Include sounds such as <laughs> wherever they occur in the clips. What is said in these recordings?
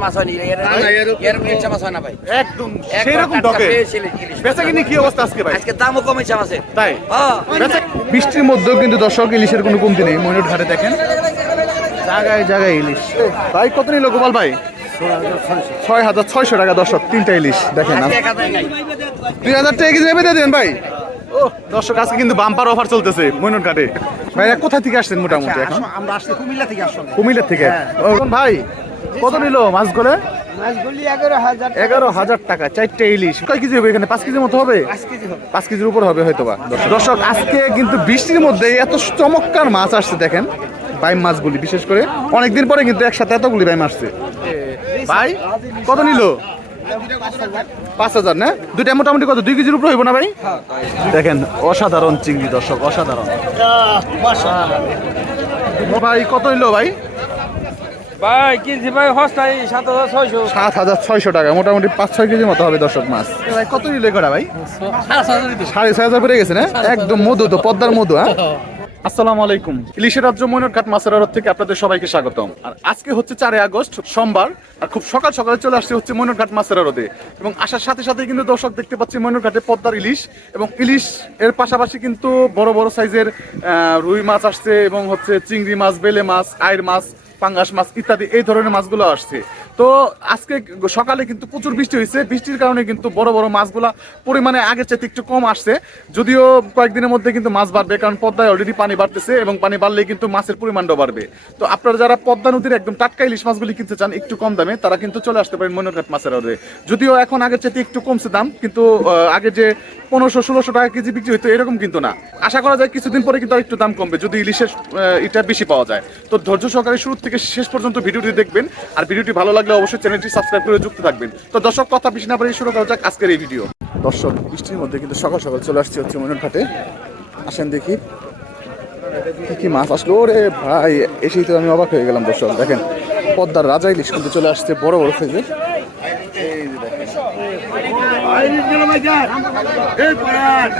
মাছ হয়নি এর না, না, এরকম- এরকম ইচ্ছা মাছ হয় না ভাই। একদম সেরকম ডকে বেচা কিনে কি অবস্থা আজকে ভাই? আজকে দামও কমেছে মাছের। তাই? হ্যাঁ বৃষ্টির মধ্যেও কিন্তু দর্শক ইলিশের কোনো কমতি নেই ময়ূর ঘাটে দেখেন। জায়গায় জায়গায় ইলিশ। ভাই কত নিল গোপাল ভাই? ছয় হাজার ছয়শো টাকা দর্শক তিনটা ইলিশ দেখেন দুই হাজার টাকা কেজি নেবে দিয়ে দেন ভাই। ও দর্শক আজকে কিন্তু বাম্পার অফার চলতেছে ময়ূর ঘাটে। ভাই কোথা থেকে আসছেন মোটামুটি এখন? আমরা আসছি কুমিল্লা থেকে আসলাম কুমিল্লার থেকে। ভাই কত নিল মাছগুলো এগারো হাজার টাকা। চারটে ইলিশ। কয় কেজি হবে এখানে? পাঁচ কেজির মতো হবে? পাঁচ কেজির উপর হবে হয়তো বা দর্শক আজকে কিন্তু বৃষ্টির মধ্যে এত চমৎকার মাছ আসছে দেখেন বাইম মাছগুলি বিশেষ করে। অনেকদিন পরে কিন্তু একসাথে এতগুলি বাইম আসছে। ভাই কত নিল? পাঁচ হাজার না? দুইটা মোটামুটি কত? দুই কেজির উপর হইব না ভাই? দেখেন অসাধারণ চিংড়ি দর্শক অসাধারণ। ভাই কত নিল ভাই? ভাই কিনছি ভাই হস্তাই সাত হাজার ছয়শো। সাত হাজার ছয়শো টাকা মোটামুটি পাঁচ ছয় কেজির মতো হবে দর্শক মাছ। ভাই কত নিল করা ভাই? সাড়ে ছয় হাজার পড়ে গেছে না? একদম মধু তো পদ্মার মধু হ্যাঁ? আসসালামু আলাইকুম। ইলিশের রাজ্য ময়নর কাঠ মাছের আড়ত থেকে আপনাদের সবাইকে স্বাগতম। আর আজকে হচ্ছে চারে আগস্ট সোমবার আর খুব সকাল সকালে চলে আসছে হচ্ছে ময়নর ঘাট মাছের আড়তে এবং আসার সাথে সাথে কিন্তু দর্শক দেখতে পাচ্ছি ময়নর ঘাটে পদ্মার ইলিশ এবং ইলিশ এর পাশাপাশি কিন্তু বড় বড় সাইজের আহ, রুই মাছ আসছে এবং হচ্ছে চিংড়ি মাছ বেলে মাছ আয়ের মাছ পাঙ্গাস মাছ ইত্যাদি, এই ধরনের মাছগুলো আসছে। তো আজকে সকালে কিন্তু প্রচুর বৃষ্টি হয়েছে। বৃষ্টির কারণে কিন্তু বড় বড় মাছগুলা পরিমাণে আগের চাইতে একটু কম আসছে। যদিও কয়েকদিনের মধ্যে কিন্তু মাছ বাড়বে, কারণ পদ্মায় অলরেডি পানি বাড়তেছে এবং পানি বাড়লেই কিন্তু মাছের পরিমাণটাও বাড়বে। তো আপনারা যারা পদ্মা নদীর একদম টাটকা ইলিশ মাছগুলি কিনতে চান, একটু কম দামে, তারা কিন্তু চলে আসতে পারেন মনোঘাট মাছের অর্ডারে যদিও এখন আগের চাইতে একটু কমছে দাম, কিন্তু আগে যে পনেরোশো, ষোলোশো টাকা কেজি বিক্রি হতো এরকম কিন্তু না। আশা করা যায় কিছুদিন পরে কিন্তু আর একটু দাম কমবে, যদি ইলিশের এটা বেশি পাওয়া যায়। তো ধৈর্য সহকারে শুরু থেকে শেষ পর্যন্ত ভিডিওটি দেখবেন। আর ভিডিওটি ভালো লাগলে অবশ্যই চ্যানেলটি সাবস্ক্রাইব করে যুক্ত থাকবেন। তো দর্শক, কথা বেশি না পারে শুরু করা যাক আজকের এই ভিডিও। দর্শক, বৃষ্টির মধ্যে কিন্তু সকাল সকাল চলে আসছে হচ্ছে মনের ঘাটে আসেন দেখি। কি মাছ আসলো? ওরে ভাই, এসেই তো আমি অবাক হয়ে গেলাম দর্শক, দেখেন। পদ্মার রাজা ইলিশ কিন্তু চলে আসছে বড় বড় দেখেন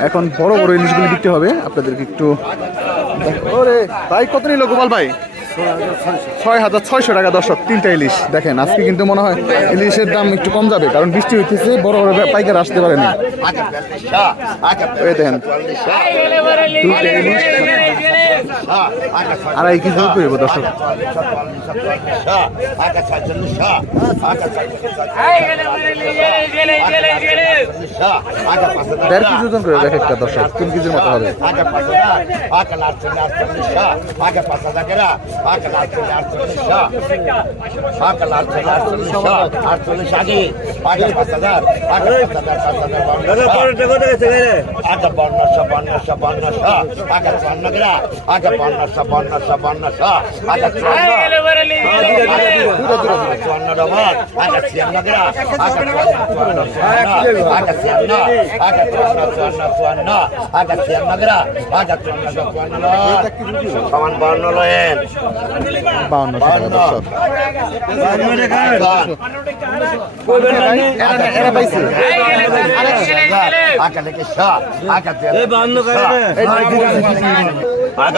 এখন বড় বড় ইলিশগুলি বিক্রি হবে। আপনাদেরকে একটু ওরে, ভাই, কত নিল গোপাল ভাই? ছয় হাজার ছয়শো টাকা। দর্শক, তিনটা ইলিশ। দেখেন, আজকে কিন্তু মনে হয় ইলিশের দাম একটু কম যাবে, কারণ বৃষ্টি হইতেছে, বড় বড় পাইকার আসতে পারেনি না। দেখেন আড়াই কেজি উপরে হইব দর্শক দেড় কেজি ওজন করে এক একটা দর্শক তিন কেজির মতো হবে। সমান বর্ণ লয়েন বাউন্নশো টাকা দর্শক এরা- এরা পাইছে আকা থেকে শাহ আকা এই বান্ন করে আগাটা দর্শক আকা চার চার চার শাহ আকা ছয় চার ছয় চার ছয় চার শাহ আকা আটচল্লিশ শাহ পাঁচ হাজার আটচল্লিশশো টাকা দর্শক আচ্ছা দিয়েছি আচ্ছা পাঁচ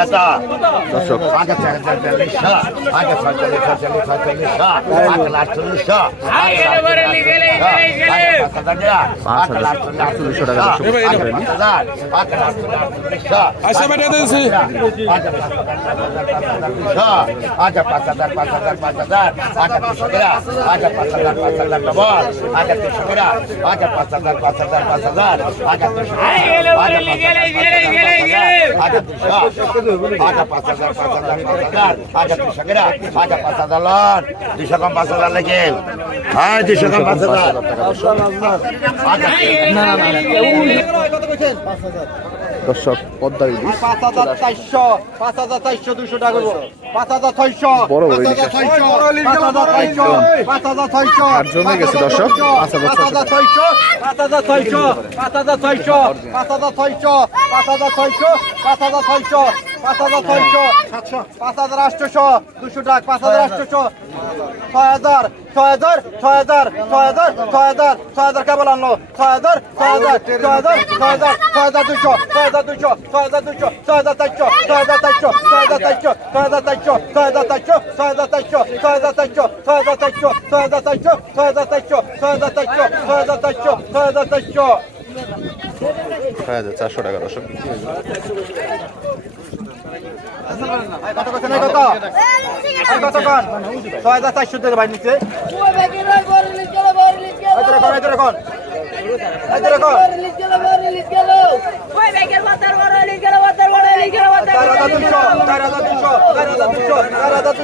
হাজার পাঁচ হাজার পাঁচ হাজার আচ্ছা তিনশো টাকা আচ্ছা পাঁচ হাজার পাঁচ হাজার ডবল আচ্ছা তিনশো টাকা আচ্ছা পাঁচ হাজার পাঁচ হাজার পাঁচ হাজার আচ্ছা আচ্ছা তিনশো আচ্ছা পাঁচ হাজার পাঁচ হাজার পাঁচ হাজার আচ্ছা তিনশো টাকা আচ্ছা পাঁচ হাজার লন। দুশো কম পাঁচ হাজার লেগে। হ্যাঁ দুশো কম পাঁচ হাজার। আচ্ছা দর্শক পদ্মার ইলিশ পাঁচ হাজার চারশো পাঁচ হাজার চারশো দুশো টাকা পাঁচ হাজার ছয়শো বড় বড় ইলিশ আর জমে গেছে দর্শক। পাঁচ হাজার ছয়শো পাঁচ হাজার ছয়শো পাঁচ হাজার ছয়শো পাঁচ হাজার ছয়শো পাঁচ হাজার ছয়শো পাঁচ হাজার ছয়শো পাঁচ হাজার ছয়শো পাঁচ হাজার আটশোশো দুশো টাকা পাঁচ হাজার আটশোশো ছয় হাজার ছয় হাজার ছয় হাজার ছয় হাজার ছয় হাজার ছয় হাজার কেবল আনলো ছয় হাজার ছয় হাজার ছয় হাজার ছয় হাজার ছয় হাজার দুশো ছয় হাজার দুশো ছয় হাজার দুশো ছয় হাজার চারশো ছয় হাজার চারশো ছয় হাজার চারশো ছয় হাজার চারশো ছয় হাজার চারশো ছয় হাজার চারশো ছয় হাজার চারশো ছয় হাজার চারশো ছয় হাজার চারশো ছয় হাজার চারশো ছয় হাজার চারশো ছয় হাজার চারশো ছয় হাজার চারশো ছয় হাজার চারশো টাকা দর্শক ভাই, কত কত নাই কত কত কন ছয় হাজার চারশো টাকা ভাই নিচ্ছে কত রকম কত রকম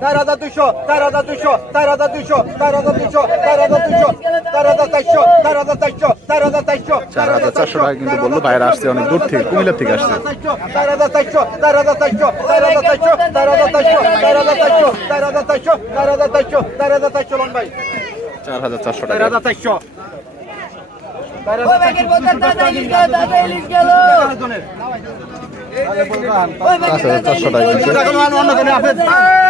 চার হাজার দুশো চার হাজার দুশো চার হাজার দুশো চার হাজার দুশো চার হাজার দুশো চার হাজার চারশো চার হাজার চারশো চার হাজার চারশো চার হাজার চারশো টাকা কিন্তু বলল বাইরে আসছে অনেক দূর থেকে কুমিল্লা থেকে আসছে চার হাজার চারশো চার হাজার চারশো চার হাজার চারশো চার হাজার চারশো চার হাজার চারশো চার হাজার চারশো চার হাজার চারশো চার হাজার চারশো লন ভাই চার হাজার চারশো চার টাকা চারশো চার হাজার চারশো টাকা এই যে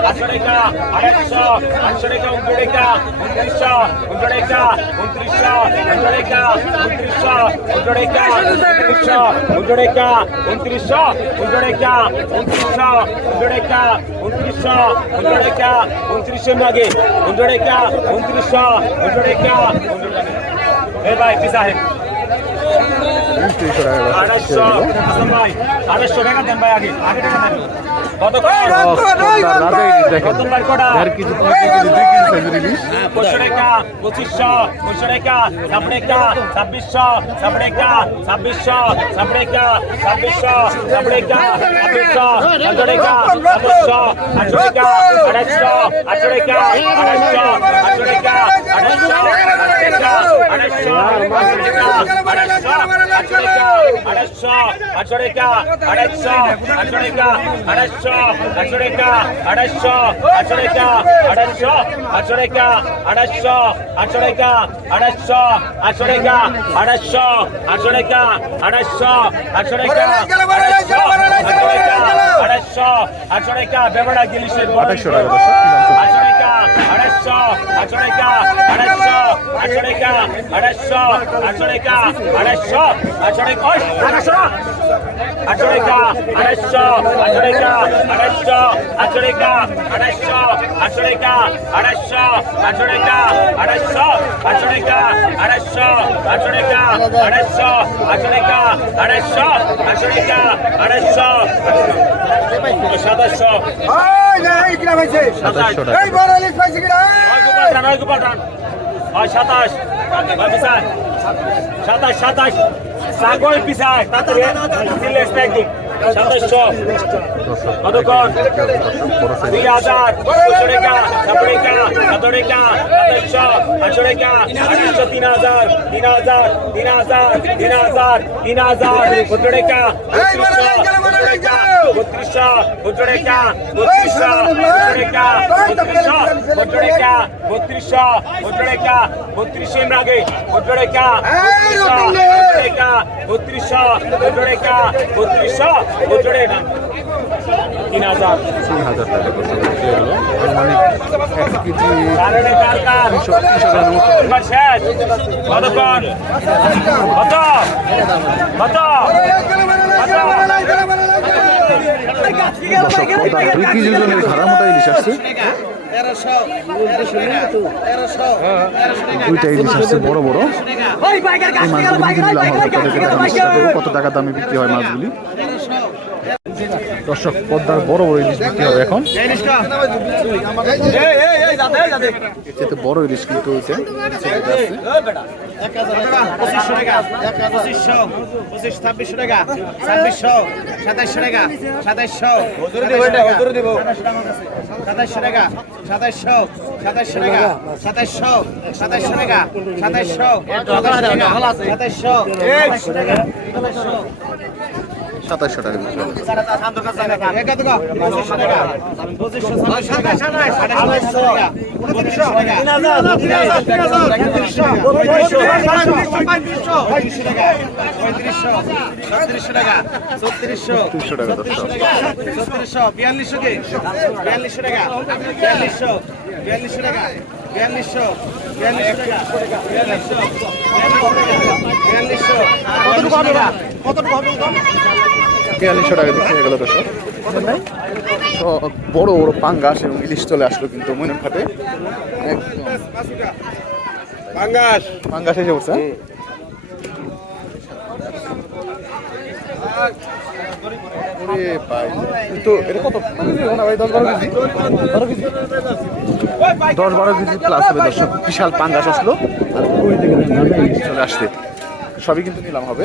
আটশো টাকা আড়াইশো আটশো টাকা উনত্রিশ টাকা উনত্রিশশো উনত্রিশ টাকা উনত্রিশশো উনত্রিশ টাকা উনত্রিশশো উনত্রিশ টাকা উনত্রিশশো উনত্রিশ টাকা উনত্রিশশো উনত্রিশ টাকা উনত্রিশশো উনত্রিশ টাকা উনত্রিশশো উনত্রিশ টাকা উনত্রিশের মাগে উনত্রিশ টাকা উনত্রিশশো উনত্রিশ টাকা এ ভাই উনত্রিশশো টাকা দর্শক আড়াইশো আড়াইশো টাকা দেন ভাই আগে আগে টাকা দেন দেখেন দেড় কেজি পাঁচ কেজি দুই কেজি সাইজের ইলিশ পঁচিশশো পঁচিশশো টাকা সাপড়েকা ছাব্বিশশো সাপড়েকা ছাব্বিশশো সাপড়েকা ছাব্বিশশো সাপড়েকা ছাব্বিশশো আড়াইশো আটশো টাকা আড়াইশো আটশো টাকা আড়াইশো আটশো টাকা আড়াইশো আটশো টাকা আড়াইশো আটশো টাকা আড়াইশো আটশো টাকা আড়াইশো আটশো টাকা আড়াইশো আটশো টাকা আড়াইশো আটশো টাকা দর্শক কি দাম চলছে? আটশো টাকা আড়াইশো আটশো টাকা আড়াইশো আটশো টাকা আড়াইশো আটশো টাকা আড়াইশো আটশো টাকা আড়াইশো আটশো টাকা আড়াইশো আটশো টাকা আড়াইশো আটশো আড়াইশো আটশো টাকা আড়াইশো আটশো টাকা আড়াইশো আটশো টাকা। আড়াইশো সাতাশশো সাতাশ। সাতাশ সাতাশ ছাগল পিসায় তাড়াতাড়ি। একদম সাতাশশো কতক্ষণ দুই হাজার দুশো টাকা নব্বই টাকা নব্বই টাকা সাতাশশো আটশো টাকা আটশো তিন হাজার তিন হাজার তিন হাজার তিন হাজার তিন হাজার কত টাকা বত্রিশশো কত টাকা বত্রিশশো কত টাকা বত্রিশশো বত্রিশশো কত টাকা বত্রিশশো কত টাকা বত্রিশশো আগে কত টাকা বত্রিশশো কত টাকা বত্রিশশো কত টাকা হাজার তিন হাজার। টাকা দর্শক বিক্রি হলো। এক কেজি কারণে কার কার? তিনশো তিনশো গ্রামের মতো। এবার শেষ। কতক্ষণ কত কত দর্শক পদ্মার দুই কেজি ওজনের ঘাড়া মোটা ইলিশ আসছে। দুইটা ইলিশ আসছে বড় বড়। এই মাছগুলি কত টাকা দামে বিক্রি হয় মাছগুলি? দর্শক পদ্মার বড় বড় ইলিশ বিক্রি হবে এখন। চেয়ে বড় ইলিশ কিন্তু হয়েছে। পঁচিশশো টাকা পঁচিশশো পঁচিশ ছাব্বিশশো টাকা ছাব্বিশশো সাতাইশশো টাকা সাতাইশশো সাতাইশশো টাকা সাতাইশশো সাতাইশশো টাকা সাতাইশশো সাতাইশশো টাকা সাতাইশশো সাতাইশশো সাতাইশশো। সাতাশশো টাকা। বিক্রি তিনশো টাকা। দশশো বিয়াল্লিশশো বিয়াল্লিশশো টাকা। বিয়াল্লিশশো বিয়াল্লিশশো টাকা। বিয়াল্লিশশো বিয়াল্লিশশো টাকা। বিয়াল্লিশশো বিয়াল্লিশশো কতটুকু হবে কতটুকু হবে বিয়াল্লিশশো টাকা বিক্রি হয়ে গেল দর্শক তো বড় বড় পাঙ্গাস এবং ইলিশ চলে আসলো কিন্তু মইনুর ঘাটে। একদম পাঙ্গাস। পাঙ্গাস এসে পড়ছে হ্যাঁ? ওরে ভাই, তো এটা কত? ভাই দশ বারো কেজি? বারো কেজি? দশ বারো কেজি প্লাস হবে দর্শক। বিশাল পাঙ্গাস আসলো। আর ওই দিকে চলে আসছে। সবই কিন্তু নিলাম হবে।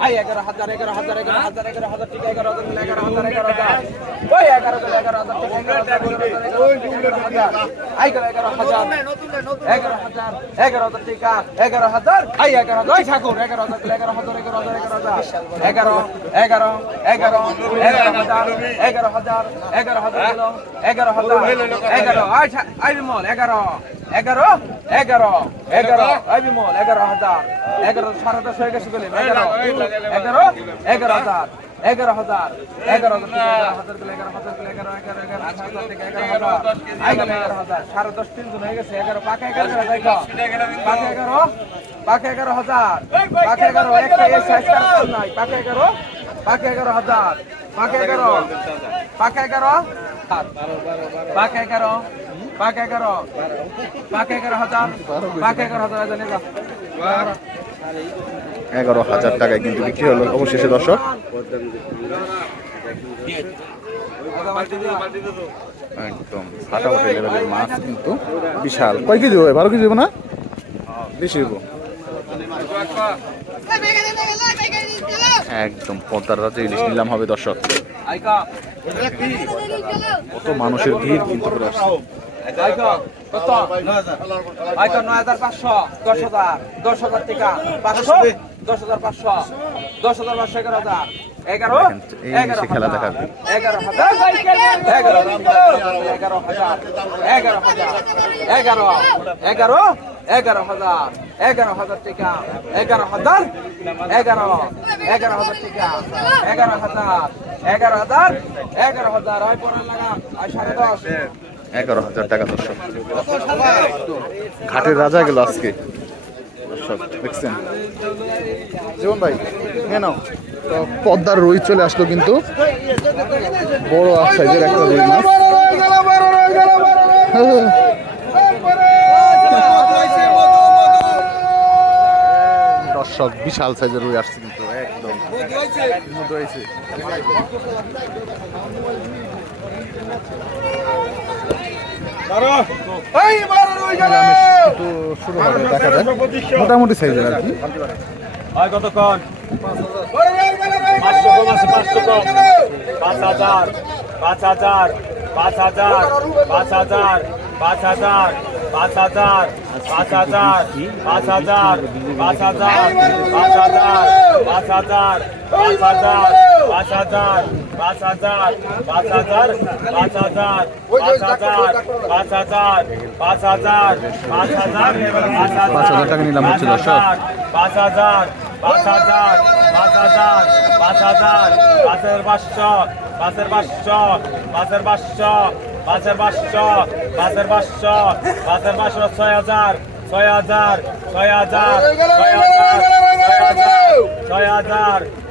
এগারো এগারো এগারো এগারো আই এগারো হাজার এগারো হাজার এগারো হাজার এগারো হাজার টাকা এগারো হাজার এগারো হাজার এগারো হাজার ওই এগারো এগারো হাজার এগারো হাজার গেলে এগারো হাজার এগারো হাজার এগারো হাজার টাকা এগারো হাজার আই এগারো হাজার ওই ঠাকুর এগারো হাজার এগারো হাজার এগারো হাজার এগারো হাজার এগারো এগারো এগারো এগারো হাজার এগারো হাজার এগারো হাজার এগারো হাজার এগারো আই আই বিমল এগারো এগারো এগারো এগারো আই বিমল এগারো হাজার এগারো সাড়ে দশ হয়ে গেছে বলে এগারো এগারো এগারো হাজার এগারো হাজার এগারো হাজার এগারো হাজার এগারো হাজার এগারো হাজার থেকে এগারো হাজার। এগারো হাজার সাড়ে দশ তিন জন হয়ে গেছে এগারো পাকা এগারো পাকা এগারো পাকা এগারো হাজার। পাকা এগারো একটা এই সাইজ নাই পাকা এগারো পাকা এগারো হাজার পাকা এগারো। পাকা এগারো পাকা এগারো পাকা এগারো। পাকা এগারো হাজার। পাকা এগারো হাজার এগারো হাজার টাকায় কিন্তু বিক্রি হলো অবশেষে দর্শক। একদম ফাটাফাটি লেভেলের মাছ কিন্তু বিশাল। কয় কেজি হবে? বারো কেজি হবে না? বেশি হইব। একদম পদ্মার রাতে ইলিশ নিলাম হবে দর্শক। কত মানুষের ভিড় কিন্তু করে আসছে কত আইকা নয় হাজার পাঁচশো দশ হাজার দশ হাজার টাকা পাঁচশো দশ হাজার পাঁচশো দশ হাজার পাঁচশো এগারো হাজার এগারো এগারো হাজার। এগারো হাজার এগারো এগারো হাজার এগারো হাজার এগারো এগারো এগারো হাজার এগারো হাজার টাকা এগারো হাজার এগারো এগারো হাজার টাকা এগারো হাজার এগারো হাজার এগারো হাজার ওই পনেরো লাগা আর সাড়ে দশ এগারো হাজার টাকা, দর্শক। ঘাটের রাজা গেল আজকে। দর্শক, দেখছেন? জীবন ভাই নাও। পদ্মার রুই চলে আসলো কিন্তু। বড় সাইজের একটা রুই মাছ। দর্শক, বিশাল সাইজের রুই আসছে কিন্তু, একদম। শুরু হবে দেখা মোটামুটি সাইজের আর কি হয় কতক্ষণ পাঁচশো কম আছে পাঁচশো কম পাঁচ হাজার পাঁচ হাজার পাঁচ হাজার পাঁচ হাজার পাঁচ হাজার পাঁচ হাজার পাঁচ হাজার পাঁচ হাজার পাঁচ হাজার পাঁচ হাজার পাঁচ হাজার পাঁচ হাজার পাঁচ হাজার পাঁচ হাজার পাঁচ হাজার পাঁচ হাজার পাঁচ হাজার পাঁচ হাজার পাঁচ হাজার পাঁচ হাজার পাঁচ হাজার পাঁচ হাজার টাকা নিলাম হচ্ছে দর্শক। পাঁচ হাজার পাঁচ হাজার পাঁচ হাজার পাঁচ হাজার পাঁচের পাঁচশো পাঁচের পাঁচশো পাঁচের পাঁচশো পাঁচের পাঁচশো পাঁচের পাঁচশো পাঁচের পাঁচশো ছয় হাজার ছয় হাজার ছয় হাজার ছয় হাজার ছয় হাজার ছয় হাজার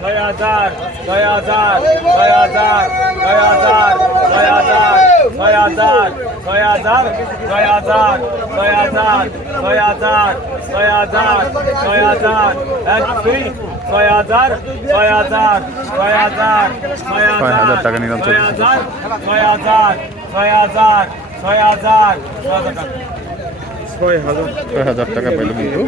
ছয় হাজার ছয় হাজার ছয় হাজার ছয় হাজার ছয় হাজার ছয় হাজার ছয় হাজার ছয় হাজার ছয় হাজার ছয় হাজার ছয় হাজার এক দুই ছয় হাজার ছয় হাজার ছয় হাজার ছয় ছয় হাজার টাকা নিলাম ছয় হাজার ছয় হাজার ছয় হাজার ছয় হাজার ছয় হাজার ছয় হাজার টাকা পাইল কিন্তু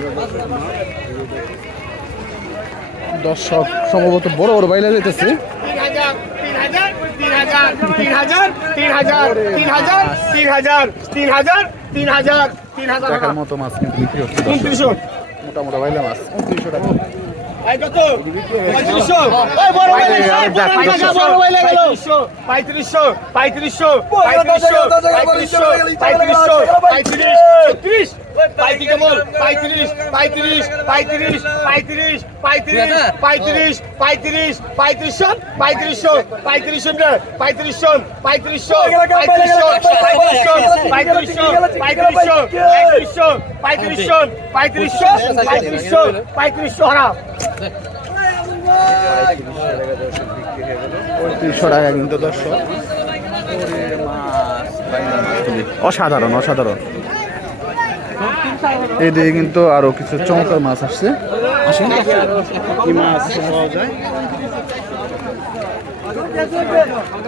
দর্শক সম্ভবত বড় বড় বাইলা যেতেছে পঁয়ত্রিশশো পঁয়ত্রিশশো পঁয়ত্রিশশো কিন্তু বিক্রি হচ্ছে মোটামোটা বাইলা মাছ। উনত্রিশশো টাকা। পঁয়ত্রিশশো। পঁয়ত্রিশশো। পঁয়ত্রিশশো। পঁয়ত্রিশশো। পঁয়ত্রিশশো। পঁয়ত্রিশ। পঁয়ত্রিশ পঁয়ত্রিশ পঁয়ত্রিশ হারা পঁয়ত্রিশশো টাকা কিন্তু দর্শক অসাধারণ অসাধারণ এদিকে কিন্তু আরও কিছু চমকার মাছ আসছে। মাছ পাওয়া যায়?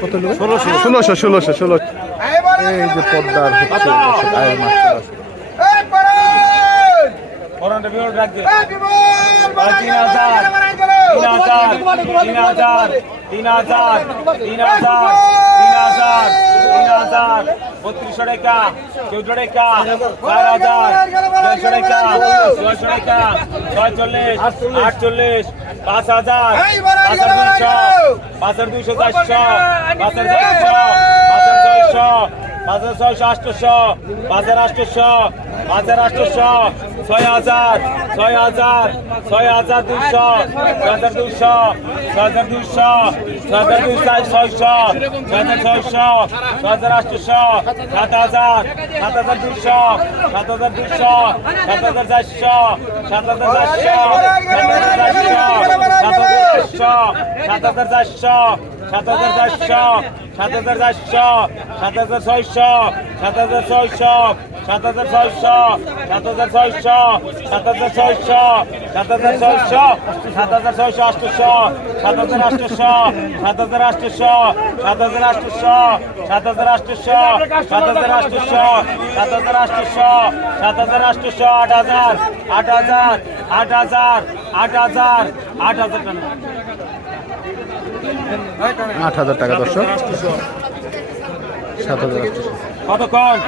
কত ষোলোশো ষোলোশো ষোলো এই যে পদ্মার হচ্ছে আয়ের মাছ তিন তিন হাজার তিন হাজার তিন হাজার তিন হাজার তিন হাজার বত্রিশশো টাকা চৌদ্দ টাকা চার হাজার ছয়শো টাকা ছয়শো টাকা ছয়চল্লিশ আটচল্লিশ পাঁচ হাজার পাঁচ হাজার দুইশো পাঁচ হাজার দুইশো চারশো পাঁচ হাজার চারশো পাঁচ হাজার ছয়শো পাঁচ হাজার ছয়শো আটশোশো পাঁচ হাজার আটশোশো পাঁচ হাজার আটশোশো ছয় হাজার ছয় হাজার ছয় হাজার দুইশো ছয় হাজার দুইশো ছয় হাজার দুইশো ছয় হাজার দুইশো ছয়শো ছয় হাজার ছয়শো ছয় হাজার আটশোশো সাত হাজার সাত হাজার দুইশো সাত হাজার দুইশো সাত হাজার চারশো সাত হাজার চারশো সাত হাজার চারশো সাত হাজার চারশো সাত হাজার চারশো সাত হাজার চারশো সাত হাজার ছয়শো সাত হাজার ছয়শো সাত হাজার আট হাজার টাকা দর্শক সাত হাজার আটশোশো। কত কম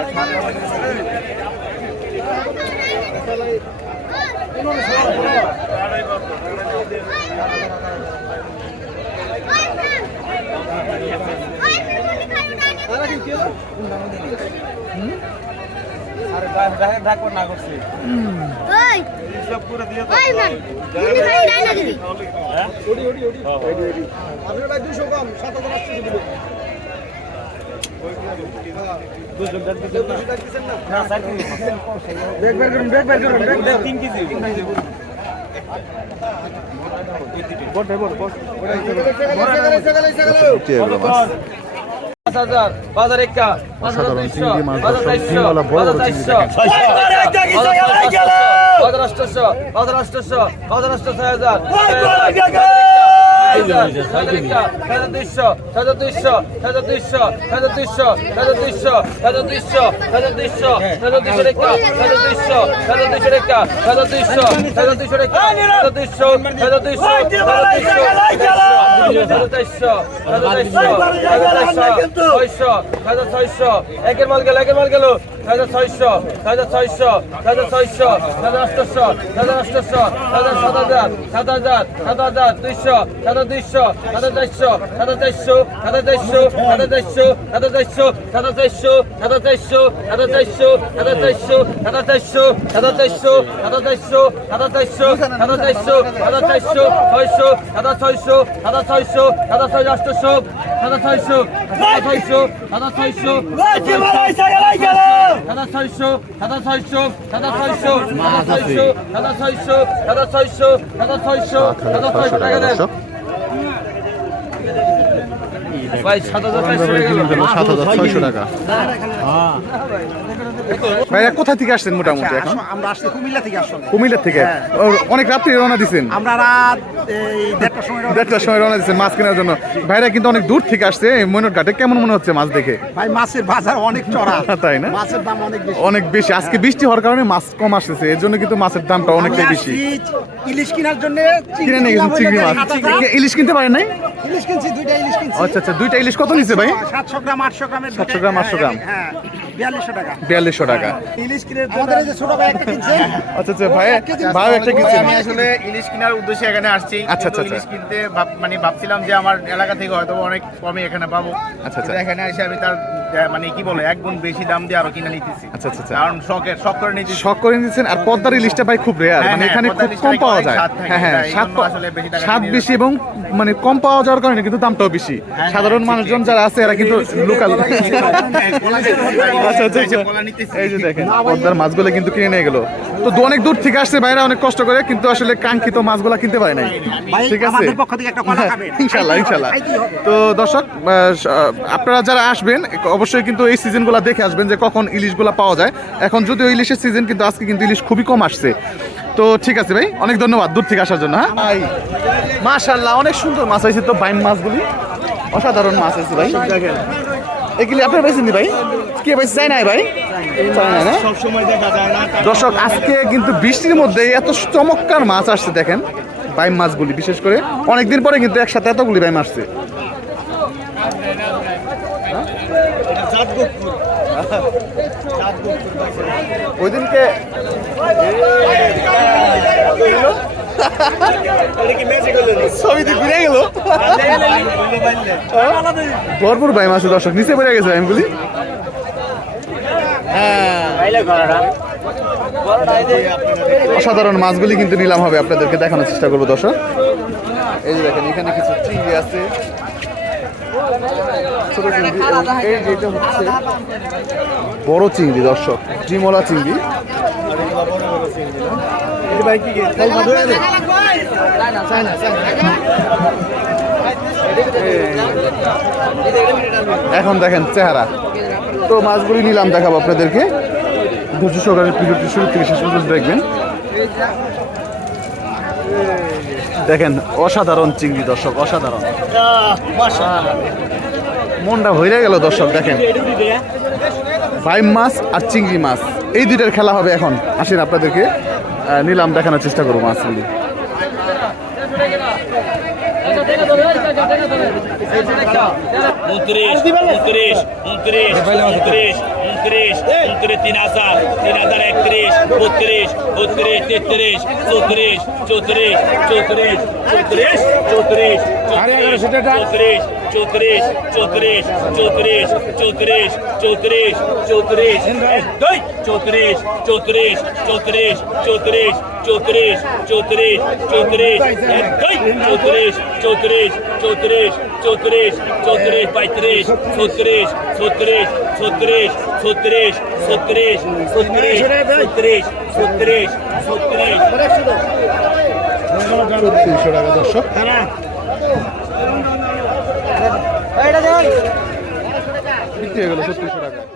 দুশো কম সাত হাজার আসছে বাজার একটা বাজার দুইশো বাজার চারশো বাজার চারশো বাজার অষ্টশো বাজার অষ্টশো বাজার অষ্টশো হাজার একের মাল গেল একের মাল গেল। হাজার ছয়শো হাজার ছয়শো হাজার ছয়শো হাজার আটশো হাজার আটশো হাজার সাত হাজার সাত হাজার সাত হাজার দুইশো হাজার দুইশো হাজার চারশো হাজার চারশো হাজার চারশো হাজার চারশো হাজার চারশো হাজার চারশো হাজার চারশো হাজার চারশো হাজার চারশো হাজার চারশো হাজার চারশো হাজার চারশো হাজার চারশো হাজার চারশো হাজার চারশো ছয়শো হাজার ছয়শো হাজার ছয়শো হাজার ছয়শো আটশো হাজার ছয়শো হাজার ছয়শো হাজার ছয়শো হাজার ছয়শো হাজার ছয়শো হাজার ছয়শো হাজার ছয়শো হাজার ছয়শো হাজার ছয়শো হাজার ছয়শো হাজার ছয়শো টাকা দেন। দর্শক ভাই সাত হাজার ছয়শো টাকা। ভাইয়া কোথা থেকে আসছেন মোটামুটি এখন? আমরা আসছি কুমিল্লা থেকে আসলে। কুমিল্লার থেকে? অনেক রাত্রি রওনা দিচ্ছেন আমরা রাত এই দেড়টার সময় রওনা দেড়টার সময় রওনা দিচ্ছেন মাছ কেনার জন্য। ভাইরা কিন্তু অনেক দূর থেকে আসছে এই ঘাটে কেমন মনে হচ্ছে মাছ দেখে? ভাই মাছের বাজার অনেক চড়া। <laughs> তাই না? মাছের দাম অনেক বেশি। অনেক বেশি। আজকে বৃষ্টি হওয়ার কারণে মাছ কম আসতেছে এর জন্য কিন্তু মাছের দামটা অনেকটাই বেশি। ইলিশ কেনার জন্য কিনে নিয়ে গেছেন চিংড়ি মাছ। ইলিশ কিনতে পারেন নাই? ইলিশ কিনছি দুইটা ইলিশ কিনছি। আচ্ছা আচ্ছা দুইটা ইলিশ কত নিচ্ছে ভাই সাতশো গ্রাম আটশো গ্রামের 700 গ্রাম, 800 গ্রাম। হ্যাঁ বিয়াল্লিশশো টাকা। বিয়াল্লিশশো টাকা। ইলিশ কিনে আমাদের এই যে ছোট ভাই একটা কিনছে। আচ্ছা আচ্ছা ভাই ভাই একটা কিনছেন আমি আসলে ইলিশ কেনার উদ্দেশ্যে এখানে আসছি। আচ্ছা, আচ্ছা, ইলিশ কিনতে মানে ভাবছিলাম যে আমার এলাকা থেকে হয়তো অনেক কমে এখানে পাবো। আচ্ছা, আচ্ছা। এখানে এসে আমি তার মানে কি বলে এক গুণ বেশি দাম দিয়ে আরও কিনে নিতেছি। আচ্ছা, আচ্ছা, আচ্ছা। কারণ শখের শখ করে নিতেছি। শখ করে দিচ্ছেন আর পদ্মার ইলিশটা ভাই খুব রেয়ার হ্যাঁ, মানে হ্যাঁ, এখানে খুব কম পাওয়া যায়। হ্যাঁ হ্যাঁ স্বাদ আসলে বেশি টাকা স্বাদ বেশি এবং মানে কম পাওয়া যাওয়ার কারণে কিন্তু দামটাও বেশি। হ্যাঁ, সাধারণ মানুষজন যারা আছে এরা কিন্তু লোকাল আচ্ছা আচ্ছা আচ্ছা। কলা নিতেছি। এই যে দেখেন পদ্মার মাছগুলো কিন্তু কিনে নিয়ে গেল। তো অনেক দূর থেকে আসছে বাইরে অনেক কষ্ট করে কিন্তু আসলে কাঙ্ক্ষিত মাছগুলো কিনতে পারে নাই। ঠিক আছে? আমাদের পক্ষ থেকে একটা কলা খাবেন। <laughs> ইনশাল্লাহ ইনশাল্লাহ। তো দর্শক আপনারা যারা আসবেন অবশ্যই কিন্তু এই সিজনগুলো দেখে আসবেন যে কখন ইলিশগুলো পাওয়া যায়। এখন যদিও ইলিশের সিজন কিন্তু আজকে কিন্তু ইলিশ খুবই কম আসছে। তো ঠিক আছে ভাই অনেক ধন্যবাদ দূর থেকে আসার জন্য হ্যাঁ? মাশাল্লাহ অনেক সুন্দর মাছ হয়েছে তো বাইম মাছগুলি। অসাধারণ মাছ আছে ভাই। এগুলি আপনার পাইছেন ভাই? কে পাইছে চাই নাই ভাই? দর্শক, আজকে কিন্তু বৃষ্টির মধ্যে এত চমৎকার মাছ আসছে দেখেন, বাইম মাছগুলি, বিশেষ করে। অনেকদিন পরে কিন্তু একসাথে এতগুলি বাইম আসছে। ওই দিনকে ভরপুর বাইম আছে দর্শক, নিচে পড়ে গেছে বাইমগুলি অসাধারণ মাছগুলি কিন্তু নিলাম হবে, আপনাদেরকে দেখানোর চেষ্টা করব দর্শক। এই যে দেখেন, এখানে কিছু চিংড়ি আছে। বড় চিংড়ি দর্শক ডিমলা চিংড়ি। এখন দেখেন চেহারা। তো মাছগুলি নিলাম দেখাবো আপনাদেরকে। ধৈর্য সহকারে ভিডিওটি শুরু থেকে শেষ পর্যন্ত দেখবেন। দেখেন অসাধারণ চিংড়ি দর্শক অসাধারণ। মনটা হয়ে গেল দর্শক দেখেন। বাইম মাছ আর চিংড়ি মাছ এই দুইটার খেলা হবে এখন। আসেন আপনাদেরকে। নিলাম দেখানোর চেষ্টা করব মাছগুলি উনত্রিশ উনত্রিশ উনত্রিশ উনত্রিশ উনত্রিশ উনত্রিশ তিন হাজার তিন হাজার একত্রিশ বত্রিশ বত্রিশ তেত্রিশ চৌত্রিশ চৌত্রিশ চৌত্রিশ চৌত্রিশ চৌত্রিশ চৌত্রিশ চৌত্রিশ চৌত্রিশ চৌত্রিশ চৌত্রিশ চৌত্রিশ চৌত্রিশ দুই চৌত্রিশ চৌত্রিশ চৌত্রিশ চৌত্রিশ চৌত্রিশ চৌত্রিশ চৌত্রিশ দুই চৌত্রিশ চৌত্রিশ চৌত্রিশ চৌত্রিশ চৌত্রিশ পঁয়ত্রিশ ছত্রিশ ছত্রিশ ছত্রিশ ছত্রিশ ছত্রিশ ছত্রিশ ছত্রিশ ছত্রিশ ছত্রিশ তিনশো টাকা দর্শক বিক্রি হয়ে গেল সত্তরশো টাকা।